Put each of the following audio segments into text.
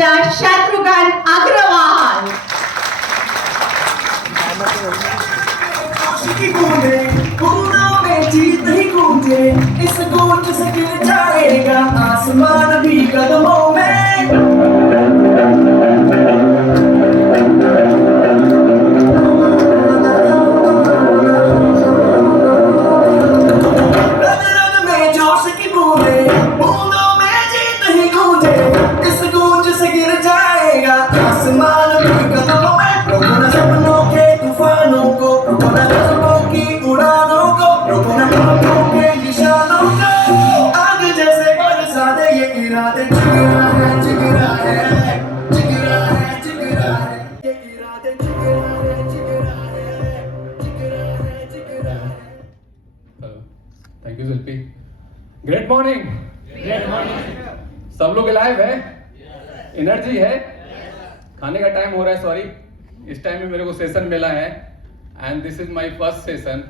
Mister Shatrughan Agarwal. की गूंजे फूलों में जीत ही गूंजे, इस गूंज से गिर जाएगा आसमान भी कदमों में. रग रग में जोश की बूंदे, फूलों में जीत ही गूंजे, इस गूंज से गिर जाएगा आसमान भी कदमों में. रोको न सपनों के तूफानों को, रोको न ख्वाबों की उड़ानों को, रोको न ख्वाबों के निशानों को. आग जैसे बरसा दे ये इरादे, जिगरा है जिगरा है जिगरा है जिगरा है, ये इरादे जिगरा है जिगरा है जिगरा है जिगरा है. Thank you Shilpi. Great morning. सब लोग लाइव है, एनर्जी है. खाने का टाइम हो रहा है, सॉरी. इस टाइम में मेरे को सेशन मिला है and this is my first session.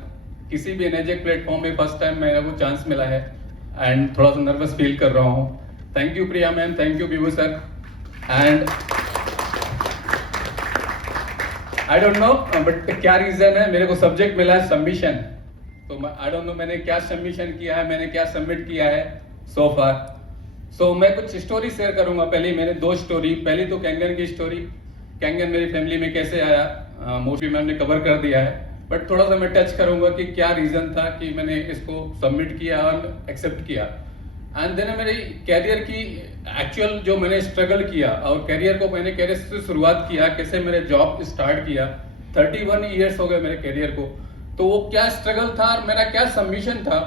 किसी भी एनर्जिक प्लेटफॉर्म में फर्स्ट टाइम मेरे को चांस मिला है एंड थोड़ा सा नर्वस फील कर रहा हूँ. Thank you Priya ma'am, thank you Vibhu sir. And I don't know but क्या रीजन है, मेरे को सब्जेक्ट मिला है सबमिशन. तो आई डोंट नो मैंने क्या सबमिशन किया है, मैंने क्या सबमिट किया है सो फार. सो मैं कुछ स्टोरी शेयर करूंगा. पहले मैंने 2 स्टोरी. पहली तो कैंगन की स्टोरी. कैंगन मेरी फैमिली में कैसे आया, मोस्टली मैंने कवर कर दिया है, बट थोड़ा सा मैं टच करूंगा कि क्या रीजन था कि मैंने इसको सबमिट किया और एक्सेप्ट किया. एंड देन मेरी कैरियर की एक्चुअल जो मैंने स्ट्रगल किया और कैरियर को मैंने कैरियर से शुरुआत किया, कैसे मैंने जॉब स्टार्ट किया. 31 ईयर्स हो गए मेरे कैरियर को. तो वो क्या स्ट्रगल था और मेरा क्या सबमिशन था,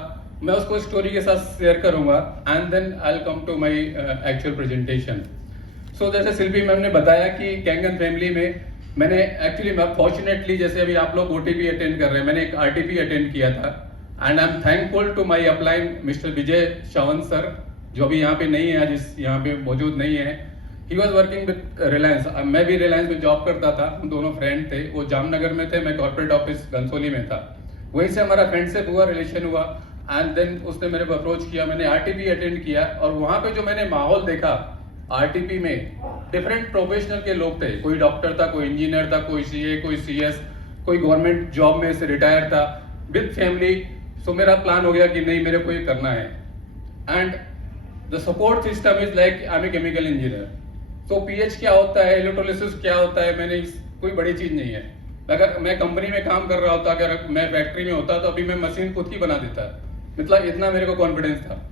मैं उसको स्टोरी के साथ शेयर करूंगा and then I will come to my actual presentation. So जैसे शिल्पी मैम ने बताया कि कैंगन फैमिली में मैंने एक्चुअली फॉर्चुनेटली जैसे अभी आप लोग ओटीपी अटेंड कर रहे हैं, मैंने एक आरटीपी अटेंड किया था and I am thankful to my upline mister Vijay Shravan sir, जो अभी यहाँ पे नहीं है, आज यहाँ पे मौजूद नहीं है. He was working with Reliance. मैं भी रिलायंस में जॉब करता था, हम दोनों फ्रेंड थे. वो जामनगर में थे, मैं कॉर्पोरेट ऑफिस घनसोली में था. वहीं से हमारा फ्रेंडशिप हुआ, रिलेशन हुआ एंड देन उसने मेरे को अप्रोच किया. मैंने आरटीपी अटेंड किया और वहाँ पे जो मैंने माहौल देखा आरटीपी में, डिफरेंट प्रोफेशनल के लोग थे. कोई डॉक्टर था, कोई इंजीनियर था, कोई सीए, कोई सीएस, कोई गवर्नमेंट जॉब में से रिटायर था विद फैमिली. सो मेरा प्लान हो गया कि नहीं, मेरे को ये करना है. And the support system is like I am a chemical engineer. So pH क्या होता है, इलेक्ट्रोलिसिस क्या होता है, मैंने कोई बड़ी चीज नहीं है. अगर मैं कंपनी में काम कर रहा होता, अगर मैं फैक्ट्री में होता तो अभी मैं मशीन खुद ही बना देता. मतलब इतना मेरे को कॉन्फिडेंस था.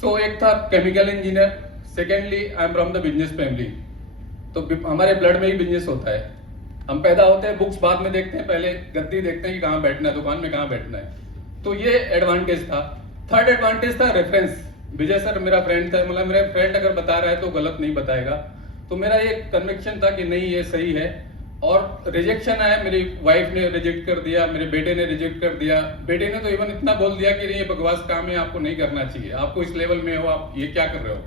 सो एक था chemical engineer. Secondly I am from the business family. तो हमारे ब्लड में ही बिजनेस होता है. हम पैदा होते हैं, बुक्स बाद में देखते हैं, पहले गद्दी देखते हैं कि कहाँ बैठना है, दुकान में कहाँ बैठना है. तो ये एडवांटेज था. थर्ड एडवांटेज था रेफरेंस. विजय सर मेरा फ्रेंड था, मतलब मेरा फ्रेंड अगर बता रहा है तो गलत नहीं बताएगा. तो मेरा ये कन्विक्शन था कि नहीं ये सही है. और रिजेक्शन आया, मेरी वाइफ ने रिजेक्ट कर दिया, मेरे बेटे ने रिजेक्ट कर दिया. बेटे ने तो इवन इतना बोल दिया कि नहीं ये बकवास काम है, आपको नहीं करना चाहिए, आपको इस लेवल में हो, आप ये क्या कर रहे हो,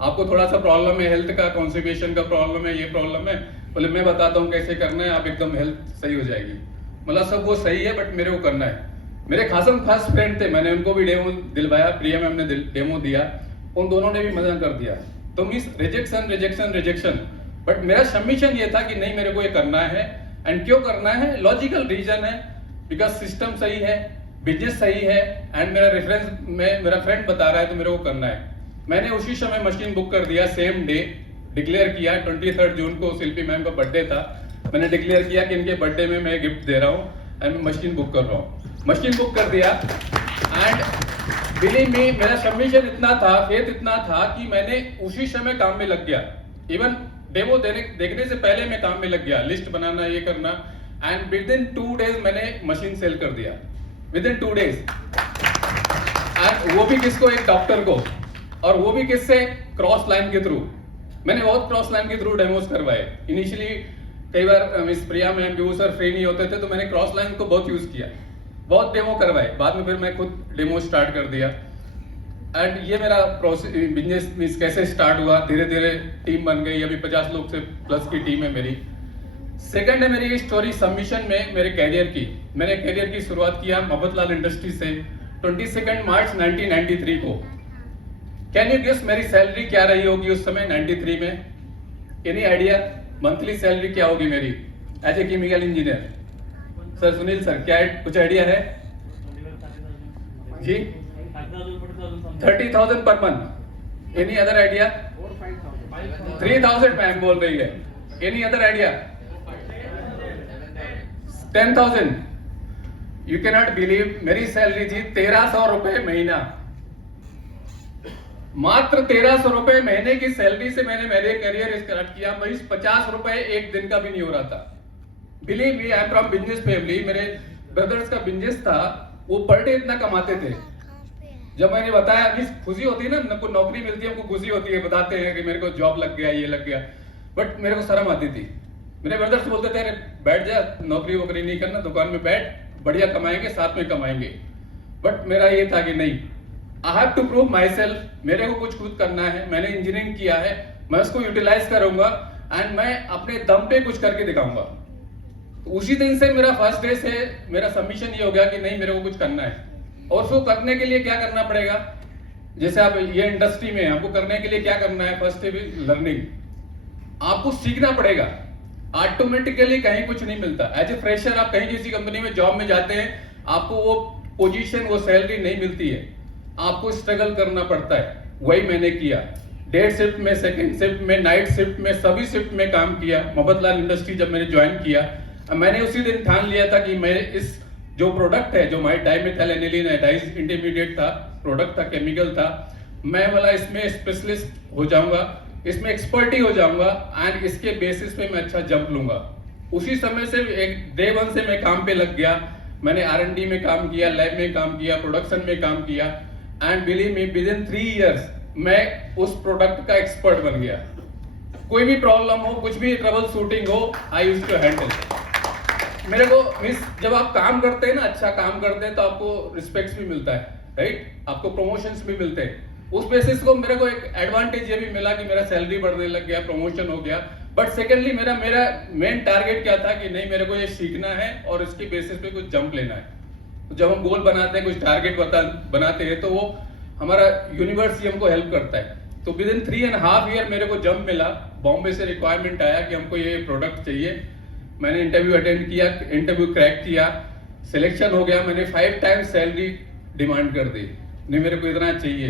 आपको थोड़ा सा प्रॉब्लम है, हेल्थ का कॉन्स्टिपेशन का प्रॉब्लम है, ये प्रॉब्लम है. बोले मैं बताता हूँ कैसे करना है, आप एकदम हेल्थ सही हो जाएगी. मतलब सब वो सही है बट मेरे को करना है. मेरे खासम खास फ्रेंड थे, मैंने उनको भी डेमो दिलवाया, प्रिया मैम ने डेमो दिया, उन दोनों ने भी मजा कर दिया. तो means rejection rejection rejection. But मेरा सबमिशन ये था कि नहीं मेरे को ये करना है. एंड क्यों करना है, लॉजिकल रीजन है, बिकॉज सिस्टम सही है, बिजनेस सही है एंड मेरा रेफरेंस में मेरा फ्रेंड बता रहा है तो मेरे को करना है. मैंने उसी समय मशीन बुक कर दिया, सेम डे डिक्लेयर किया. 23 जून को शिल्पी मैम का बर्थडे था. मैंने डिक्लेयर किया कि इनके बर्थडे में मैं गिफ्ट दे रहा हूँ एंड मैं मशीन बुक कर रहा हूँ. मशीन बुक कर दिया एंड बिलीव मी मेरा सबमिशन इतना था, फेथ इतना था कि मैंने उसी समय काम में लग गया. इवन डेमो देखने से पहले मैं काम में लग गया, लिस्ट बनाना, ये करना. एंड विद इन 2 डेज मैंने मशीन सेल कर दिया, विद इन 2 डेज. एंड वो भी किसको, एक डॉक्टर को, और वो भी किससे, क्रॉस लाइन के थ्रू. मैंने बहुत क्रॉस लाइन के थ्रू डेमोस करवाए. इनिशियली कई बार मिस प्रिया मैम भी सर फ्री नहीं होते थे तो मैंने क्रॉस लाइन को बहुत यूज किया, बहुत डेमो करवाए. बाद में फिर मैं खुद डेमो स्टार्ट कर दिया. एंड ये मेरा बिजनेस मीन्स कैसे स्टार्ट हुआ, धीरे धीरे टीम बन गई, अभी 50 लोग से प्लस की टीम है मेरी. सेकंड है मेरी स्टोरी सबमिशन में मेरे कैरियर की. मैंने कैरियर की शुरुआत किया मोहब्बतलाल इंडस्ट्री से 22 मार्च 1993 को. कैन यू गेस मेरी सैलरी क्या रही होगी उस समय 93 में? एनी आइडिया मंथली सैलरी क्या होगी मेरी as a chemical engineer? Sir Sunil sir, क्या कुछ आइडिया है जी? 30,000 per month. Any other idea? 3,000 ma'am बोल रही है। Any other idea? 10,000। You can not believe, मेरी सैलरी थी 1,300 रुपए महीना। मात्र 1,300 रुपए महीने की सैलरी से मैंने मेरे करियर स्टार्ट किया। भाई 50 रुपए एक दिन का भी नहीं हो रहा था। Believe me, I am from business family. मेरे ब्रदर्स का बिजनेस था, वो पर डे इतना कमाते थे। जब मैंने बताया, अभी खुशी होती है ना, कोई नौकरी मिलती है हमको खुशी होती है, बताते हैं कि मेरे को जॉब लग गया, ये लग गया, बट मेरे को शर्म आती थी। मेरे ब्रदर्स बोलते थे अरे बैठ जा, नौकरी वोकरी नहीं करना, दुकान में बैठ, बढ़िया कमाएंगे, साथ में कमाएंगे। बट मेरा ये था कि नहीं, I have to prove myself, मेरे को कुछ खुद करना है। मैंने इंजीनियरिंग किया है, मैं उसको यूटिलाइज करूंगा एंड मैं अपने दम पे कुछ करके दिखाऊंगा। तो उसी दिन से मेरा फर्स्ट डे से मेरा सबमिशन ये हो गया कि नहीं, मेरे को कुछ करना है। और उसको करने के लिए क्या करना पड़ेगा, जैसे आप ये इंडस्ट्री में आपको करने के लिए क्या करना है, फर्स्ट स्टेप इज लर्निंग। आपको सीखना पड़ेगा, ऑटोमेटिकली कहीं कुछ नहीं मिलता। एज ए फ्रेशर आप कहीं किसी कंपनी में जॉब में जाते हैं, आपको वो पोजीशन, वो सैलरी नहीं मिलती है, आपको स्ट्रगल करना पड़ता है। वही मैंने किया। डे शिफ्ट में, सेकंड शिफ्ट में, नाइट शिफ्ट में, सभी शिफ्ट में काम किया। मोहम्मदलाल इंडस्ट्री जब मैंने ज्वाइन किया, मैंने उसी दिन ठान लिया था कि मैं इस जो प्रोडक्ट है, जो माई डाइमेथाइल एनिलीन एनाइडाइज इंटरमीडिएट था, प्रोडक्ट था, केमिकल था, मैं वाला इसमें स्पेशलिस्ट हो जाऊंगा, इसमें एक्सपर्टी हो जाऊंगा एंड इसके बेसिस पे मैं अच्छा जंप लूंगा। उसी समय से एक डे वन से मैं काम पे लग गया। मैंने R&D में काम किया, लैब में काम किया, प्रोडक्शन में काम किया and believe me, with in 3 years मैं उस प्रोडक्ट का एक्सपर्ट बन गया। कोई भी प्रॉब्लम हो, कुछ भी ट्रबल शूटिंग हो, आई यूज्ड टू हैंडल। मेरे को मिस, जब आप काम करते हैं ना, अच्छा काम करते हैं, तो आपको रिस्पेक्ट भी मिलता है, राइट? आपको प्रमोशंस भी मिलते हैं। उस बेसिस को मेरे को एक एडवांटेज ये भी मिला कि मेरा सैलरी बढ़ने लग गया, प्रमोशन हो गया। बट सेकेंडली मेरा मेन टारगेट क्या था कि नहीं, मेरे को ये सीखना है और इसके बेसिस पे कुछ जंप लेना है। तो जब हम गोल बनाते हैं, कुछ टारगेट बनाते हैं, तो वो हमारा यूनिवर्स ही हमको हेल्प करता है। तो विद इन 3.5 ईयर मेरे को जंप मिला। बॉम्बे से रिक्वायरमेंट आया कि हमको ये प्रोडक्ट चाहिए। मैंने इंटरव्यू अटेंड किया, इंटरव्यू क्रैक किया, सिलेक्शन हो गया। मैंने 5 टाइम्स सैलरी डिमांड कर दी। नहीं, मेरे को इतना चाहिए,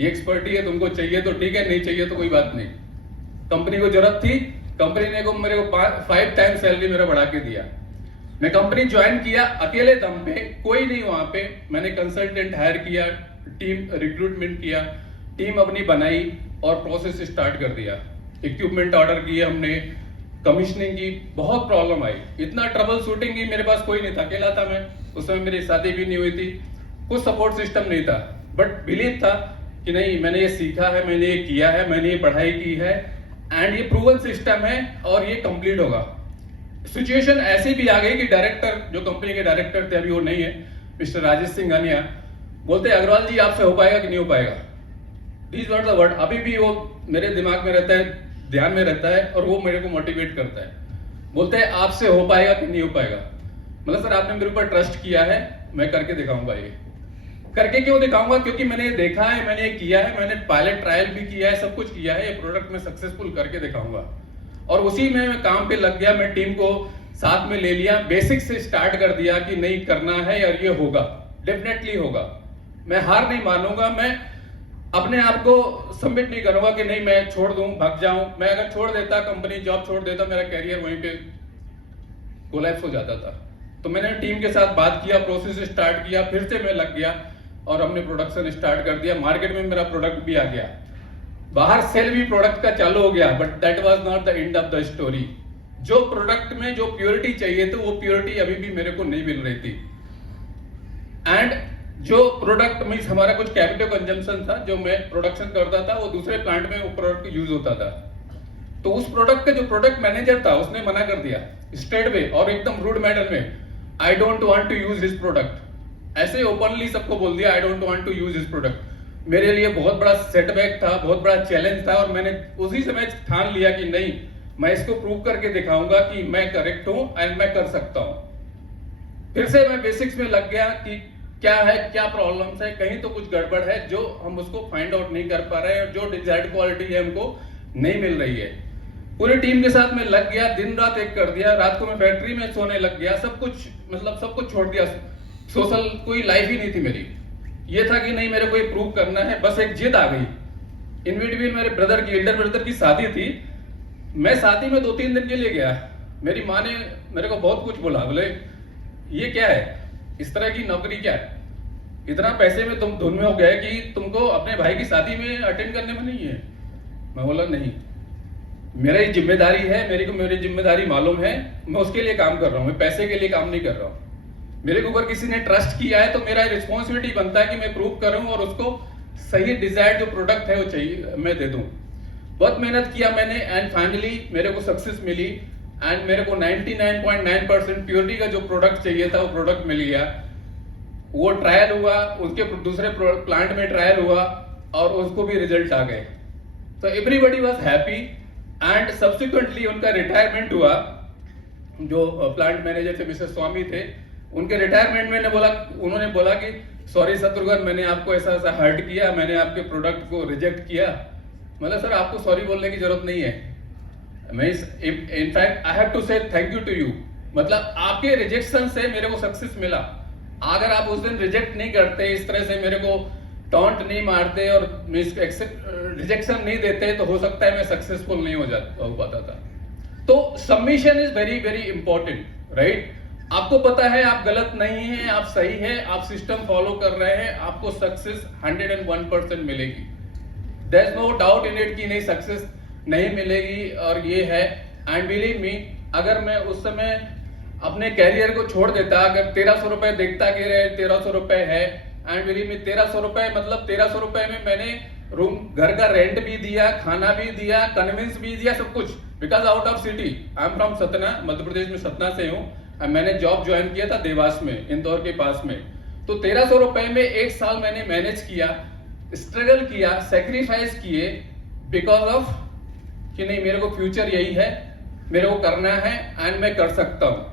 ये एक्सपर्टी है, तुमको चाहिए तो ठीक है, नहीं चाहिए तो कोई बात नहीं। कंपनी को जरूरत थी, कंपनी ने को मेरे को 5 टाइम्स सैलरी मेरा बढ़ा के दिया। मैं कंपनी ज्वाइन किया अकेले दम पे, कोई नहीं वहां पे। मैंने कंसल्टेंट हायर किया, टीम रिक्रूटमेंट किया, टीम अपनी बनाई और प्रोसेस स्टार्ट कर दिया। इक्विपमेंट ऑर्डर किए हमने, कमीशनिंग की, बहुत प्रॉब्लम आई, इतना ट्रबल शूटिंग की, मेरे पास कोई नहीं था, अकेला था मैं। उस समय मेरी शादी भी नहीं हुई थी, कुछ सपोर्ट सिस्टम नहीं था, बट बिलीव था कि नहीं, मैंने ये सीखा है, मैंने ये किया है, मैंने ये पढ़ाई की है एंड ये प्रूवन सिस्टम है और ये कंप्लीट होगा। सिचुएशन ऐसी भी आ गई कि डायरेक्टर, जो कंपनी के डायरेक्टर थे, अभी वो नहीं है, मिस्टर राजेश सिंघानिया, बोलते अग्रवाल जी आपसे हो पाएगा कि नहीं हो पाएगा। These were the word. अभी भी वो मेरे दिमाग में रहता है, ध्यान में रहता है और वो मेरे को मोटिवेट करता है। बोलते हैं आपसे हो पाएगा कि नहीं हो पाएगा। मतलब सर आपने मेरे ऊपर ट्रस्ट किया है, मैं करके दिखाऊंगा। ये करके क्यों दिखाऊंगा? क्योंकि मैंने ये देखा है, मैंने ये किया है, मैंने पायलट ट्रायल भी किया है, सब कुछ किया है। ये प्रोडक्ट मैं सक्सेसफुल करके दिखाऊंगा। और उसी में मैं काम पे लग गया। मैं टीम को साथ में ले लिया, बेसिक से स्टार्ट कर दिया कि नहीं करना है और ये होगा, डेफिनेटली होगा। मैं हार नहीं मानूंगा, मैं अपने आप को सबमिट नहीं करूंगा कि नहीं मैं छोड़ दूं, भाग जाऊं। मैं अगर छोड़ देता, कंपनी जॉब छोड़ देता, मेरा कैरियर वहीं पे कोलैप्स हो जाता था। तो मैंने टीम के साथ बात किया, प्रोसेस स्टार्ट किया, फिर से मैं लग गया और हमने प्रोडक्शन स्टार्ट कर दिया। मार्केट में मेरा प्रोडक्ट भी आ गया, बाहर सेल भी प्रोडक्ट का चालू हो गया। But that was not the end of the story. जो प्रोडक्ट में जो प्योरिटी चाहिए थी, वो प्योरिटी अभी भी मेरे को नहीं मिल रही थी। एंड जो प्रोडक्ट मीन्स हमारा कुछ कैपिटल कंजम्पशन था, जो मैं प्रोडक्शन करता था, वो दूसरे प्लांट में वो प्रोडक्ट यूज होता था। तो उस प्रोडक्ट का जो प्रोडक्ट मैनेजर था, उसने मना कर दिया स्ट्रेट वे और एकदम रूड मैनर में, I don't want to use this product. ऐसे ओपनली सबको बोल दिया, I don't want to use this product. मेरे लिए बहुत बड़ा सेटबैक था, बहुत बड़ा चैलेंज था और मैंने उसी समय ठान लिया कि नहीं, मैं इसको प्रूव करके दिखाऊंगा कि मैं करेक्ट हूं एंड मैं कर सकता हूं। फिर से मैं बेसिक्स में लग गया कि क्या है, क्या प्रॉब्लम्स है, कहीं तो कुछ गड़बड़ है जो हम उसको फाइंड आउट नहीं कर पा रहे हैं और जो डिजायर्ड क्वालिटी है हमको नहीं मिल रही है। पूरी टीम के साथ मैं लग गया, दिन रात एक कर दिया, रात को मैं फैक्ट्री में सोने लग गया, सब कुछ मतलब सब कुछ छोड़ दिया, सोशल कोई लाइफ ही नहीं थी मेरी। ये था कि नहीं मेरे को ये प्रूव करना है, बस एक जिद आ गई। इन बिटवीन मेरे ब्रदर की, एल्डर ब्रदर की शादी थी, मैं शादी में 2-3 दिन के लिए गया। मेरी माँ ने मेरे को बहुत कुछ बोला, बोले ये क्या है, इस तरह की नौकरी क्या है, इतना पैसे में तुम धुन में हो गए कि तुमको अपने भाई की शादी में अटेंड करने में नहीं है। मैं बोला नहीं, मेरी जिम्मेदारी है, मेरे को मेरी जिम्मेदारी मालूम है, मैं उसके लिए काम कर रहा हूँ, मैं पैसे के लिए काम नहीं कर रहा हूँ। मेरे के ऊपर किसी ने ट्रस्ट किया है तो मेरा रिस्पॉन्सिबिलिटी बनता है कि मैं प्रूव करूँ और उसको सही डिजायर्ड जो प्रोडक्ट है वो चाहिए मैं दे दूँ। बहुत मेहनत किया मैंने एंड फाइनली मेरे को सक्सेस मिली एंड मेरे को 99.9% प्योरिटी का जो प्रोडक्ट चाहिए था वो प्रोडक्ट मिल गया। वो ट्रायल हुआ, उसके दूसरे प्लांट में ट्रायल हुआ और उसको भी रिजल्ट आ गए। तो everybody was happy and subsequently उनका रिटायरमेंट हुआ। जो प्लांट मैनेजर थे मिस्टर स्वामी थे, उनके रिटायरमेंट में उन्होंने बोला कि सॉरी शत्रुघ्न, मैंने आपको ऐसा ऐसा हर्ट किया, मैंने आपके प्रोडक्ट को रिजेक्ट किया। मतलब सर आपको सॉरी बोलने की जरूरत नहीं है, मैं इनफैक्ट आई हैव टू से थैंक यू टू यू। मतलब आपके रिजेक्शन से मेरे को सक्सेस मिला। अगर आप उस दिन रिजेक्ट नहीं करते, इस तरह से मेरे को टॉन्ट नहीं मारते और रिजेक्शन नहीं देते, तो हो सकता है मैं सक्सेसफुल नहीं हो पाता था। तो submission is very very important, right. आपको पता है आप गलत नहीं है, आप सही है, आप सिस्टम फॉलो कर रहे हैं, आपको सक्सेस 101% मिलेगी। There is no doubt in it कि नहीं सक्सेस नहीं मिलेगी। और ये है एंड बिलीव मी, अगर मैं उस समय अपने कैरियर को छोड़ देता, अगर 1300 रुपए देखता कि 1300 रुपए है, एंड बिलीव मी 1300 रुपए मतलब 1300 रुपए में मैंने रूम घर का रेंट भी दिया, खाना भी दिया, कन्विंस भी दिया, सब कुछ। Because out of city, I am from Satna, Madhya Pradesh में सतना से हूँ। मैंने जॉब ज्वाइन किया था देवास में, इंदौर के पास में। तो 1300 रुपए में 1 साल मैंने मैनेज किया, स्ट्रगल किया, सेक्रीफाइस किए, बिकॉज ऑफ कि नहीं मेरे को फ्यूचर यही है, मेरे को करना है एंड मैं कर सकता हूँ।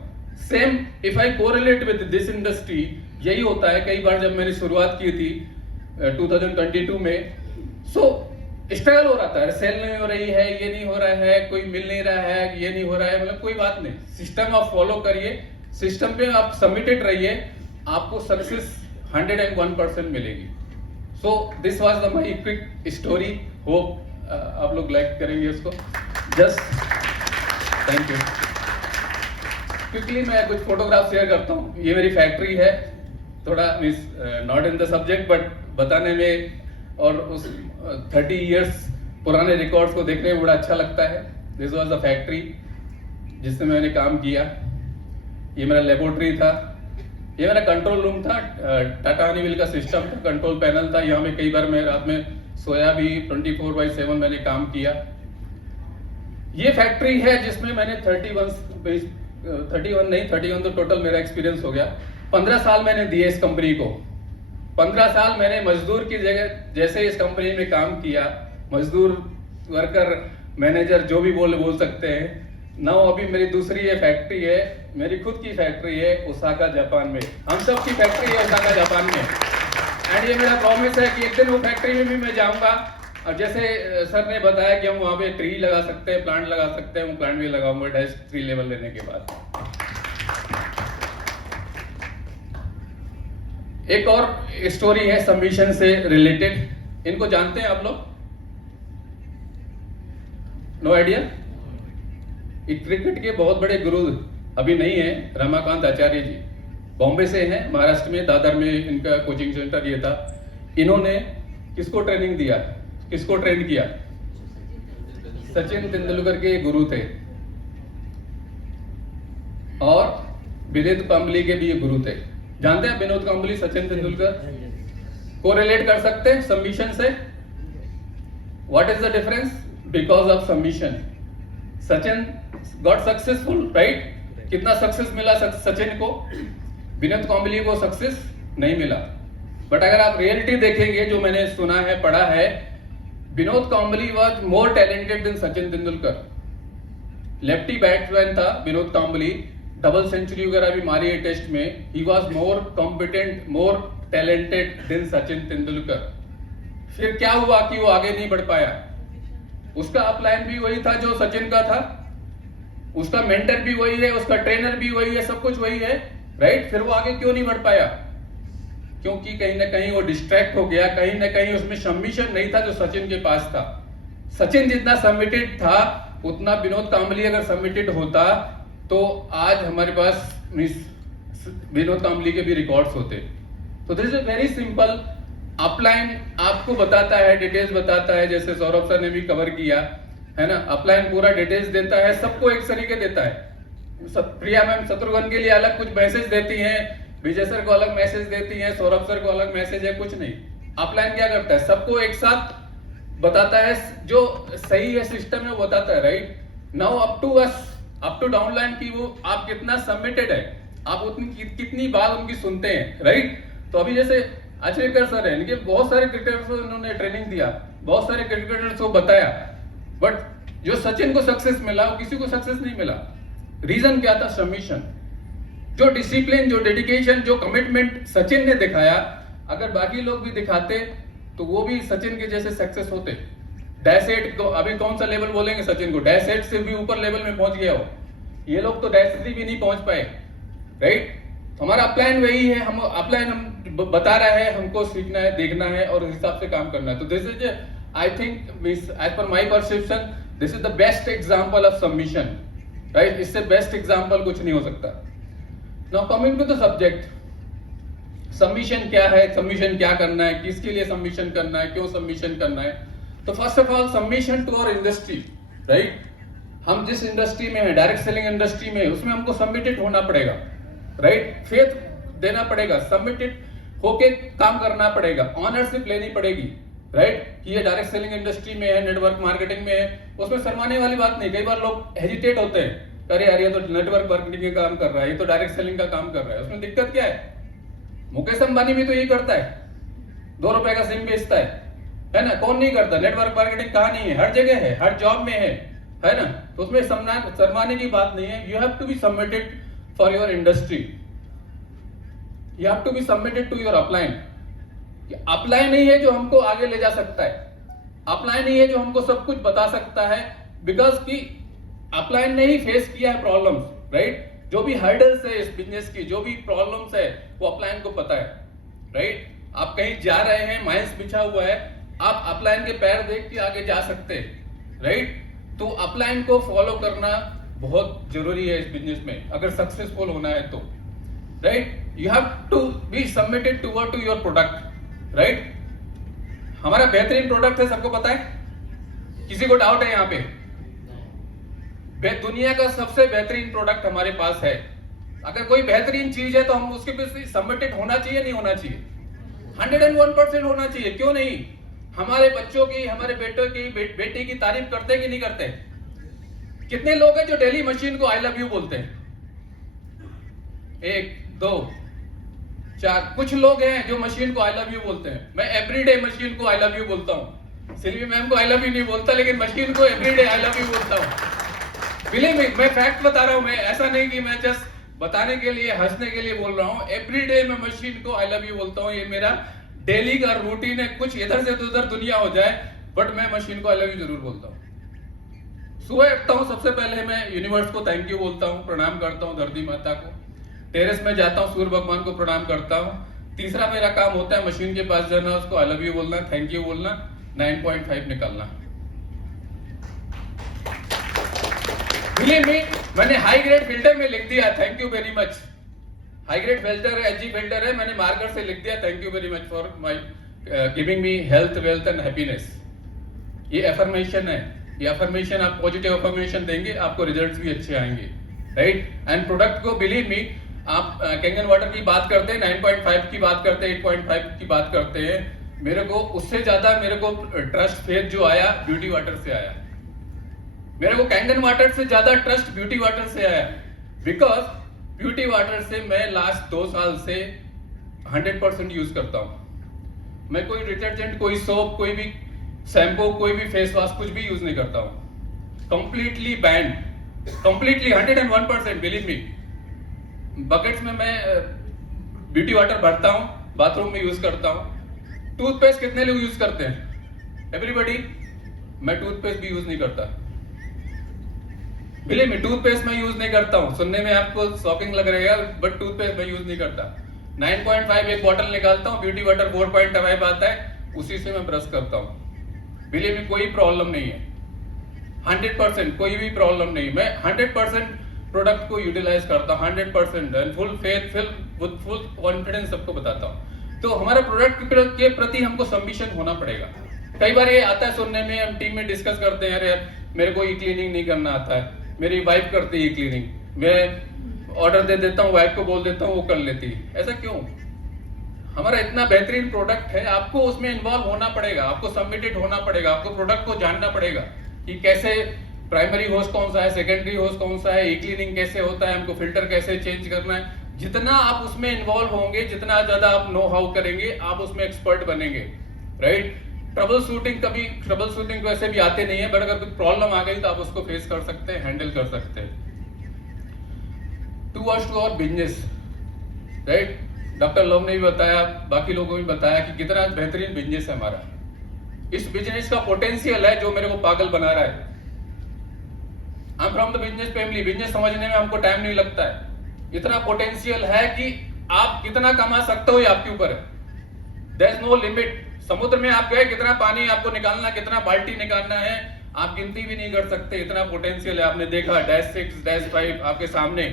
Same if I correlate with this industry, यही होता है। कई बार जब मैंने शुरुआत की थी 2022 में, स्ट्रगल हो रहा था, सेल नहीं हो रही है, ये नहीं हो रहा है, कोई मिल नहीं रहा है, ये नहीं हो रहा है, मतलब कोई बात नहीं, सिस्टम आप फॉलो करिए, सिस्टम पे आप सबमिटेड रहिए, आपको सक्सेस 101% मिलेगी। So this was the my quick story, hope आप लोग लाइक करेंगे इसको। Just thank you. क्विकली मैं कुछ फोटोग्राफ शेयर करता हूँ। ये मेरी फैक्ट्री है, थोड़ा miss not in the subject but बताने में और उस 30 इयर्स पुराने रिकॉर्ड्स को देखने में बड़ा अच्छा लगता है। दिस वाज द फैक्ट्री जिसमें मैंने काम किया। ये मेरा लेबोरेटरी था, ये मेरा कंट्रोल रूम था, टाटा हनीवेल का सिस्टम था, कंट्रोल पैनल था। यहाँ में कई बार मैं रात में सोया भी, 24/7 मैंने काम किया। ये फैक्ट्री है जिसमें मैंने 31 तो टोटल मेरा एक्सपीरियंस हो गया। 15 साल मैंने दिए इस कंपनी को। 15 साल मैंने मजदूर की जगह जैसे इस कंपनी में काम किया, मजदूर, वर्कर, मैनेजर, जो भी बोल सकते हैं। नाउ अभी मेरी दूसरी ये फैक्ट्री है, मेरी खुद की फैक्ट्री है ओसाका जापान में। हम सब की फैक्ट्री है ओसाका जापान में। एंड ये मेरा प्रॉमिस है कि एक दिन वो फैक्ट्री में भी मैं जाऊंगा। और जैसे सर ने बताया कि हम वहाँ पे ट्री लगा सकते हैं, प्लांट लगा सकते हैं, वो प्लांट भी लगाऊंगा टेस्ट 3 लेवल लेने के बाद। एक और स्टोरी है सबमिशन से रिलेटेड। इनको जानते हैं आप लोग? No idea? क्रिकेट के बहुत बड़े गुरु अभी नहीं है, रमाकांत आचार्य जी बॉम्बे से हैं, महाराष्ट्र में दादर में इनका कोचिंग सेंटर ये था। इन्होंने किसको ट्रेनिंग दिया, किसको ट्रेन किया? सचिन तेंदुलकर के गुरु थे और विनोद कांबली के भी ये गुरु थे। जानते हैं विनोद कांबली, सचिन तेंदुलकर को रिलेट कर सकते हैं सबमिशन से? What is the difference? Because of submission Sachin got successful, right? कितना सक्सेस मिला सचिन को, विनोद कांबली को सक्सेस नहीं मिला। बट अगर आप रियलिटी देखेंगे, जो मैंने सुना है, पढ़ा है, Vinod Kambli was more talented than Sachin Tendulkar. Lefty batsman था विनोद कांबली, डबल सेंचुरी वगैरह भी मारी है टेस्ट में। He was more competent, more talented than Sachin Tendulkar. फिर क्या हुआ कि वो आगे नहीं बढ़ पाया? उसका अपलाइन भी वही था जो सचिन का था, उसका मेंटर भी वही है, उसका ट्रेनर भी वही है, सब कुछ वही है, राइट। फिर वो आगे क्यों नहीं बढ़ पाया? क्योंकि कहीं ना कहीं वो डिस्ट्रैक्ट हो गया, कहीं ना कहीं उसमें सबमिशन नहीं था जो सचिन के पास था। सचिन जितना सबमिटेड था उतना विनोद कांबली अगर सबमिटेड होता तो आज हमारे पास विनोद कांबली के भी रिकॉर्ड्स होते। तो this is very simple. Upline आपको बताता है, डिटेल्स बताता है, जैसे सौरभ सर ने भी कवर किया है ना। अपलाइन पूरा डिटेल्स देता है, सबको एक तरीके देता है। प्रिया मैम शत्रुघ्न के लिए अलग कुछ मैसेज देती हैं, विजय सर को अलग मैसेज देती हैं, सौरभ सर को अलग मैसेज है, कुछ नहीं। अपलाइन क्या करता है? सबको एक साथ बताता है, जो सही है सिस्टम में वो बताता है, right. Now up to us, up to downline की वो आप कितना सबमिटेड है, आप उतनी कितनी बात उनकी सुनते हैं, राइट। तो अभी जैसे आचरेकर सर है, इनके बहुत सारे क्रिकेटर्स को इन्होंने ट्रेनिंग दिया, बहुत सारे क्रिकेटर्स को बताया, बट जो सचिन को सक्सेस मिला वो किसी को सक्सेस नहीं मिला। रीजन क्या था? सबमिशन। जो डिसिप्लिन, जो डेडिकेशन, जो कमिटमेंट सचिन ने दिखाया, अगर बाकी लोग भी दिखाते तो वो भी सचिन के जैसे सक्सेस होते। डैश 8 को अभी कौन सा लेवल बोलेंगे सचिन को? डैश 8 से भी ऊपर लेवल में पहुंच गया हो। ये लोग तो डैश 3 भी नहीं पहुंच पाए, राइट। हमारा अपलाइन वही है, हम अपलाइन हम बता रहे हैं, हमको सीखना है, देखना है और उस हिसाब से काम करना है। तो this is I think as per my perception this is the best example of submission, right. इससे बेस्ट एग्जांपल कुछ नहीं हो सकता। Now coming to the subject, submission क्या है, सबमिशन क्या करना है, किसके लिए सबमिशन करना है, क्यों सबमिशन करना है। तो first of all submission to our industry, right. हम जिस इंडस्ट्री में है, डायरेक्ट सेलिंग इंडस्ट्री में है, उसमें हमको सबमिटेड होना पड़ेगा, राइट। फेथ देना पड़ेगा, सबमिटेड होके काम करना पड़ेगा, ऑनरशिप लेनी पड़ेगी, राइट। कि ये डायरेक्ट सेलिंग इंडस्ट्री में है, नेटवर्क मार्केटिंग में है, उसमें शर्माने वाली बात नहीं। कई बार लोग हेजिटेट होते हैं, अरे यार ये तो नेटवर्क मार्केटिंग का काम कर रहा है, ये तो डायरेक्ट सेलिंग का काम कर रहा है, उसमें दिक्कत क्या है? मुकेश अंबानी भी तो यही करता है, 2 रुपए का सिम बेचता है ना। कौन नहीं करता? नेटवर्क मार्केटिंग कहाँ नहीं है? हर जगह है, हर जॉब में है ना। तो उसमें शर्माने की बात नहीं है। You have to be submitted for your industry, you have to be submitted to your upline. Upline नहीं है जो हमको आगे ले जा सकता है, अपलाइन नहीं है जो हमको सब कुछ बता सकता है, बिकॉज की अपलाइन ने ही फेस किया है प्रॉब्लम्स, राइट। जो भी हर्डल्स है इस बिजनेस की, जो भी प्रॉब्लम्स है वो अपलाइन को पता है, राइट। आप कहीं जा रहे हैं, माइंस बिछा हुआ है, आप अपलाइन के पैर देख के आगे जा सकते हैं, राइट। तो अपलाइन को फॉलो करना बहुत जरूरी है इस बिजनेस में अगर सक्सेसफुल होना है तो, right. You have to be submitted toward to your product, right. हमारा बेहतरीन प्रोडक्ट है, सबको पता है? किसी को डाउट है यहाँ पे? दुनिया का सबसे बेहतरीन प्रोडक्ट हमारे पास है। अगर कोई बेहतरीन चीज है तो हम उसके पे सबमिटेड होना चाहिए, नहीं होना चाहिए? 101% होना चाहिए। क्यों नहीं? हमारे बच्चों की, हमारे बेटों की, बेटी की तारीफ करते हैं कि नहीं करते? कितने लोग हैं जो डेली मशीन को आई लव यू बोलते हैं? 1 2 4। कुछ लोग हैं जो मशीन को आई लव यू बोलते हैं। मैं एवरीडे मशीन को आई लव यू बोलता हूँ। सिल्वी मैम को आई लव यू नहीं बोलता, लेकिन मशीन को एवरीडे आई लव यू बोलता हूँ। बिलीव मी, मैं फैक्ट बता रहा हूँ, मैं ऐसा नहीं कि मैं जस्ट बताने के लिए, हंसने के लिए बोल रहा हूँ। एवरीडे मैं मशीन को आई लव यू बोलता हूँ। ये मेरा डेली का रूटीन है। कुछ इधर से उधर दुनिया हो जाए, बट मैं मशीन को आई लव यू जरूर बोलता हूँ। सुबह उठता हूँ, सबसे पहले मैं यूनिवर्स को थैंक यू बोलता हूँ, प्रणाम करता हूँ धरती माता को। टेरेस में जाता हूँ, सूर्य भगवान को प्रणाम करता हूँ। तीसरा मेरा काम होता है मशीन के पास जाना, उसको आई लव यू बोलना, थैंक यू बोलना, 9.5 निकालना। मैंने हाई ग्रेड फिल्टर में लिख दिया thank you very much. High grade filter है, एचजी फिल्टर है, मैंने मार्कर से लिख दिया thank you very much for my giving me health, wealth and happiness. ये अफर्मेशन है। ये अफर्मेशन आप पॉजिटिव अफर्मेशन देंगे, आपको रिजल्ट्स भी अच्छे आएंगे, राइट। एंड प्रोडक्ट को बिलीव मी, आप कैंगन वाटर की बात करते हैं, 9.5 की बात करते हैं, 8.5 की बात करते हैं। मेरे को उससे ज्यादा मेरे को ट्रस्ट, फेथ जो आया ब्यूटी वाटर से आया। मेरे को कैंगन वाटर से ज्यादा ट्रस्ट ब्यूटी वाटर से आया, बिकॉज ब्यूटी वाटर से मैं लास्ट 2 साल से 100% यूज करता हूं। मैं कोई डिटर्जेंट, कोई सोप, कोई भी शैम्पू, कोई भी फेस वॉश, कुछ भी यूज नहीं करता हूं। Completely band, completely 101%, believe me. Buckets में मैं ब्यूटी वाटर भरता हूं, बाथरूम में यूज करता हूं। टूथपेस्ट कितने लोग यूज करते हैं? एवरीबॉडी। मैं टूथपेस्ट भी यूज नहीं करता। बिलीव मी, टूथपेस्ट मैं यूज नहीं करता हूँ। सुनने में आपको शॉकिंग लग रहा है, बट टूथपेस्ट मैं यूज नहीं करता। 9.5 एक बॉटल निकालता हूँ, ब्यूटी वाटर 4.5 आता है, उसी से मैं ब्रश करता हूँ। बिलीव मी, कोई प्रॉब्लम नहीं है। 100% कोई भी प्रॉब्लम नहीं। मैं 100% प्रोडक्ट को यूटिलाइज करता हूँ, 100% and full faith, full confidence सबको बताता हूँ। तो हमारे प्रोडक्ट के प्रति हमको सबमिशन होना पड़ेगा। कई बार ये आता है सुनने में, हम टीम में डिस्कस करते हैं, अरे मेरे को ई क्लीनिंग नहीं करना आता है, मेरी वाइफ करती है क्लीनिंग, मैं ऑर्डर दे देता हूँ, वाइफ को बोल देता हूँ, वो कर लेती है। ऐसा क्यों? हमारा इतना बेहतरीन प्रोडक्ट है, आपको उसमें इन्वॉल्व होना पड़ेगा, आपको सबमिटेड होना पड़ेगा, आपको प्रोडक्ट को जानना पड़ेगा कि कैसे प्राइमरी होस्ट कौन सा है, सेकेंडरी होस्ट कौन सा है, ई क्लीनिंग कैसे होता है, हमको फिल्टर कैसे चेंज करना है। जितना आप उसमें इन्वॉल्व होंगे, जितना ज्यादा आप नो हाउ करेंगे, आप उसमें एक्सपर्ट बनेंगे, राइट। ट्रबल शूटिंग वैसे भी आते नहीं है, बट अगर कुछ प्रॉब्लम आ गई तो आप उसको फेस कर सकते हैं, हैंडल कर सकते हैं। Towards to our business, right. Doctor लोम ने भी बताया, बाकी लोगों ने भी बताया कि कितना बेहतरीन बिजनेस है हमारा। इस बिजनेस का पोटेंशियल है जो मेरे को पागल बना रहा है। आई am from the business family. Business समझने में हमको टाइम नहीं लगता है। इतना पोटेंशियल है कि आप कितना कमा सकते हो ये आपके ऊपर है। There is no limit. समुद्र में आप गए, कितना पानी आपको निकालना, कितना बाल्टी निकालना है, आप गिनती भी नहीं कर सकते, इतना पोटेंशियल है। आपने देखा -6 -5 आपके सामने,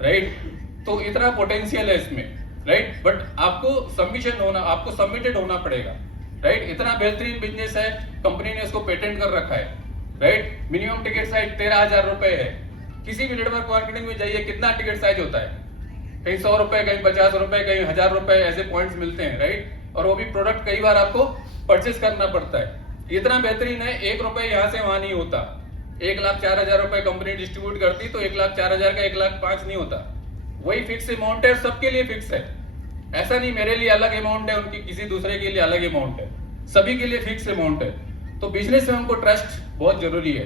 राइट। तो इतना पोटेंशियल है इसमें, राइट। बट आपको सबमिशन होना, आपको सबमिटेड होना पड़ेगा, राइट। इतना बेहतरीन बिजनेस है, कंपनी ने इसको पेटेंट कर रखा है, राइट। मिनिमम टिकट साइज 13,000 रुपए है। किसी भी नेटवर्क मार्केटिंग में जाइए, कितना टिकट साइज होता है? कहीं 100 रुपए, कहीं 50 रुपए, कहीं 1000 रुपए, ऐसे पॉइंट्स मिलते हैं, राइट। और वो भी प्रोडक्ट कई बार आपको परचेस करना पड़ता है। इतना बेहतरीन है, 1 रुपए यहाँ से वहां नहीं होता। 1,04,000 रुपए कंपनी डिस्ट्रीब्यूट करती, तो 1,04,000 का 1,05,000 नहीं होता। वही फिक्स अमाउंट है, सबके लिए फिक्स है। ऐसा नहीं मेरे लिए अलग अमाउंट है, उनकी किसी दूसरे के लिए अलग अमाउंट है, सभी के लिए फिक्स अमाउंट है। तो बिजनेस में हमको ट्रस्ट बहुत जरूरी है।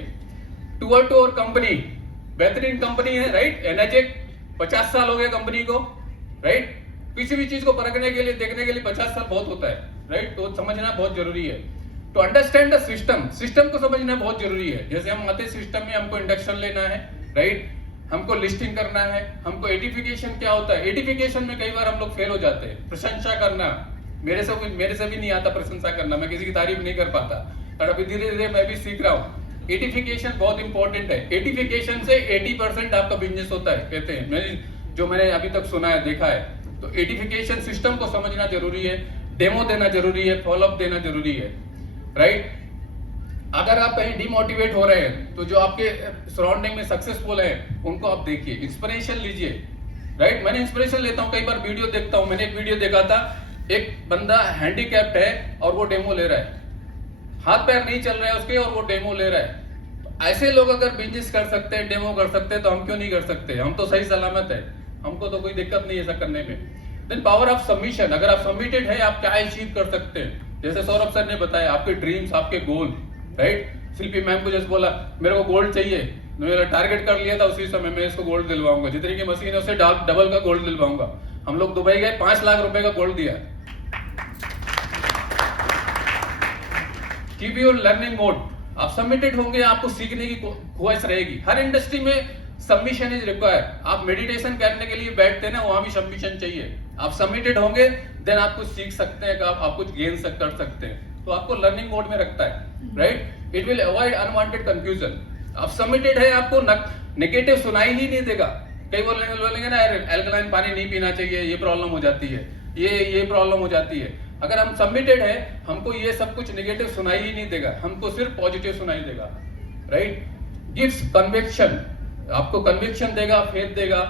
टूवर्ड टू आवर कंपनी, बेहतरीन कंपनी है, राइट। एनर्जेक 50 साल हो गए कंपनी को, राइट। किसी भी चीज को परखने के लिए, देखने के लिए 50 साल बहुत होता है, राइट। तो समझना बहुत जरूरी है। तो अंडरस्टैंड द सिस्टम, सिस्टम को समझना बहुत जरूरी है। जैसे हम आते सिस्टम में, हमको इंडक्शन लेना है, राइट। हमको लिस्टिंग करना है, हमको एडिफिकेशन क्या होता है। एडिफिकेशन में कई बार हम लोग फेल हो जाते हैं। प्रशंसा करना, मेरे से भी नहीं आता प्रशंसा करना, मैं किसी की तारीफ नहीं कर पाता, और अभी धीरे धीरे मैं भी सीख रहा हूँ। एडिफिकेशन बहुत इंपॉर्टेंट है। एडिफिकेशन से 80% आपका बिजनेस होता है, कहते हैं, मैंने अभी तक सुना है, देखा है। तो एडिफिकेशन सिस्टम को समझना जरूरी है, डेमो देना जरूरी है, फॉलोअप देना जरूरी है, राइट। अगर आप कहीं डिमोटिवेट हो रहे हैं, तो जो आपके सराउंडिंग में सक्सेसफुल हैं, उनको आप देखिए, इंस्पिरेशन लीजिए, राइट। मैंने इंस्पिरेशन लेता हूँ, कई बार वीडियो देखता हूँ। मैंने एक वीडियो देखा था, एक बंदा हैंडीकैप्ड है और वो डेमो ले रहा है, हाथ पैर नहीं चल रहा है उसके, और वो डेमो ले रहा है। तो ऐसे लोग अगर बिजनेस कर सकते हैं, डेमो कर सकते हैं, तो हम क्यों नहीं कर सकते? हम तो सही सलामत है, हमको तो कोई दिक्कत नहीं है ऐसा करने में। देन पावर ऑफ सबमिशन, अगर आप सबमिटेड है, आप क्या अचीव कर सकते हैं। जैसे सौरभ सर ने बताया, आपके ड्रीम्स, आपके गोल, राइट। शिल्पी मैम को जैसे बोला, मेरे को गोल्ड चाहिए, मेरा टारगेट कर लिया था, उसी समय मैं इसको गोल्ड दिलवाऊंगा, जितनी की मशीन है उससे डबल का गोल्ड दिलवाऊंगा। हम लोग दुबई गए, 5 लाख रुपए का गोल्ड दिया। कीप योर लर्निंग मोड, आप सबमिटेड होंगे, आपको सीखने की ख्वाहिश रहेगी। हर इंडस्ट्री में सबमिशन इज रिक्वायर्ड। आप मेडिटेशन करने के लिए बैठते हैं ना, वहां भी सबमिशन चाहिए। आप सबमिटेड होंगे, देन आप कुछ सीख सकते हैं, आप कुछ गेन कर सकते हैं। तो आपको लर्निंग मोड में रखता है, right. It will avoid unwanted confusion. आप सबमिटेड है, आपको नेगेटिव सुनाई ही नहीं देगा। कई बोलेंगे ना, एल्कलाइन पानी नहीं पीना चाहिए, ये प्रॉब्लम हो जाती है, ये प्रॉब्लम हो जाती है। अगर हम सबमिटेड है, हमको ये सब कुछ नेगेटिव सुनाई ही नहीं देगा, हमको सिर्फ पॉजिटिव सुनाई देगा, राइट। गिव्स कन्विक्शन, आपको कन्विक्शन देगा, फेथ देगा,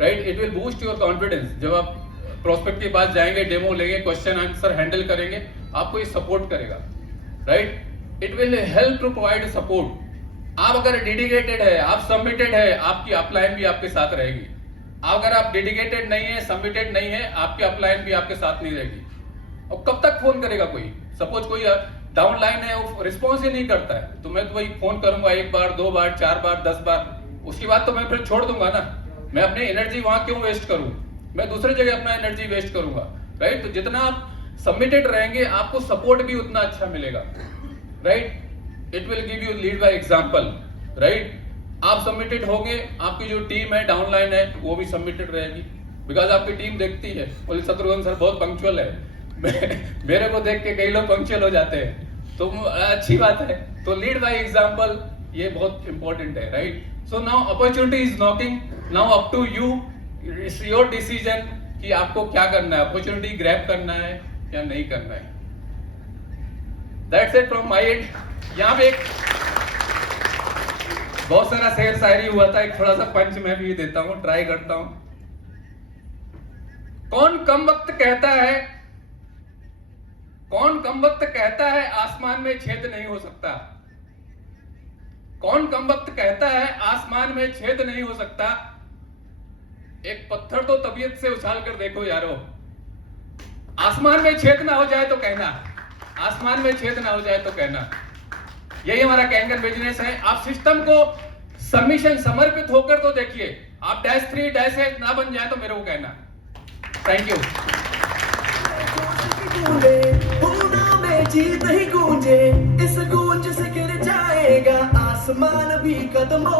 right. It will boost your confidence. जब आप प्रोस्पेक्ट के पास जाएंगे, डेमो लेंगे, क्वेश्चन आंसर हैंडल करेंगे, आपको ये सपोर्ट करेगा, right. It will help to provide support. आप अगर डेडिकेटेड है, आप सबमिटेड है, आपकी अपलाइन भी आपके साथ रहेगी। अगर आप डेडिकेटेड नहीं है, सबमिटेड नहीं है, आपकी अपलाइन भी आपके साथ नहीं रहेगी। और कब तक फोन करेगा कोई? सपोज कोई डाउन लाइन है, वो रिस्पॉन्स ही नहीं करता है, तो मैं तो वही फोन करूंगा 1 बार, 2 बार, 4 बार, 10 बार, उसके बाद तो मैं फिर छोड़ दूंगा ना। मैं अपनी एनर्जी वहां क्यों वेस्ट करूं? मैं दूसरी जगह अपना एनर्जी वेस्ट करूंगा, राइट। तो जितना आप सबमिटेड रहेंगे, आपको सपोर्ट भी उतना अच्छा मिलेगा, right. It will give you lead by example, right? आप सबमिटेड होंगे, आपकी जो टीम है डाउनलाइन है वो भी सबमिटेड रहेगी, बिकॉज आपकी टीम देखती है बोले शत्रुघ्न सर बहुत पंक्चुअल है। मेरे को देख के कई लोग पंक्चुअल हो जाते हैं, तो अच्छी बात है। तो लीड बाय एग्जांपल ये बहुत इंपॉर्टेंट है, right? So now opportunity is knocking, now up to you, it's your decision कि आपको क्या करना है, अपॉर्चुनिटी ग्रैब करना है या नहीं करना है। That's it from my and. यहाँ पे एक बहुत सारा शेर शायरी हुआ था, एक थोड़ा सा पंच मैं भी देता हूं, ट्राई करता हूं। कौन कम वक्त कहता है आसमान में छेद नहीं हो सकता? कौन कम वक्त कहता है आसमान में छेद नहीं हो सकता? एक पत्थर तो तबीयत से उछाल कर देखो यारो, आसमान में छेद ना हो जाए तो कहना, आसमान में छेद ना हो जाए तो कहना। यही हमारा कैंगन बिजनेस है। आप सिस्टम को सबमिशन समर्पित होकर तो देखिए, आप -3 -8 ना बन जाए तो मेरे को कहना। Thank you. में जीत ही गूंजे, इस गूंज से गिर जाएगा आसमान भी कदमों